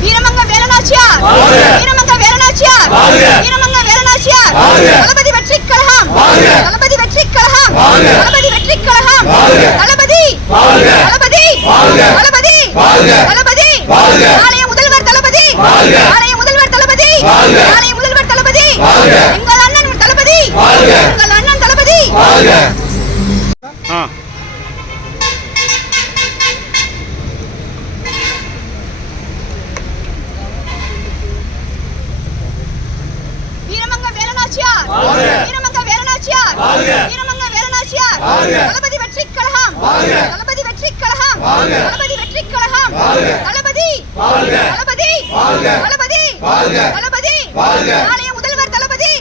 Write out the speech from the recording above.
வீரமங்க வேலநாச்சியார் வீரமங்க வேலநாச்சியார் வீரமங்க வேலநாச்சியார் தளபதி வெற்றி கழகம் தளபதி வெற்றி கழகம் தளபதி வெற்றி கழகம் தளபதி தளபதி தளபதி தளபதி ஆலய முதல்வர் தளபதி ஆலய முதல்வர் தளபதி ஆலய முதல்வர் தளபதி எங்கள் அண்ணன் தளபதி எங்கள் அண்ணன் தளபதி வீரமங்க வேலநாச்சியார் வீரமங்க வேலநாச்சியார் வீரமங்க வேலநாச்சியார் தளபதி வெற்றி கழகம் தளபதி வெற்றி கழகம் தளபதி வெற்றி கழகம் தளபதி தளபதி தளபதி தளபதி ஆலய முதல்வர் தளபதி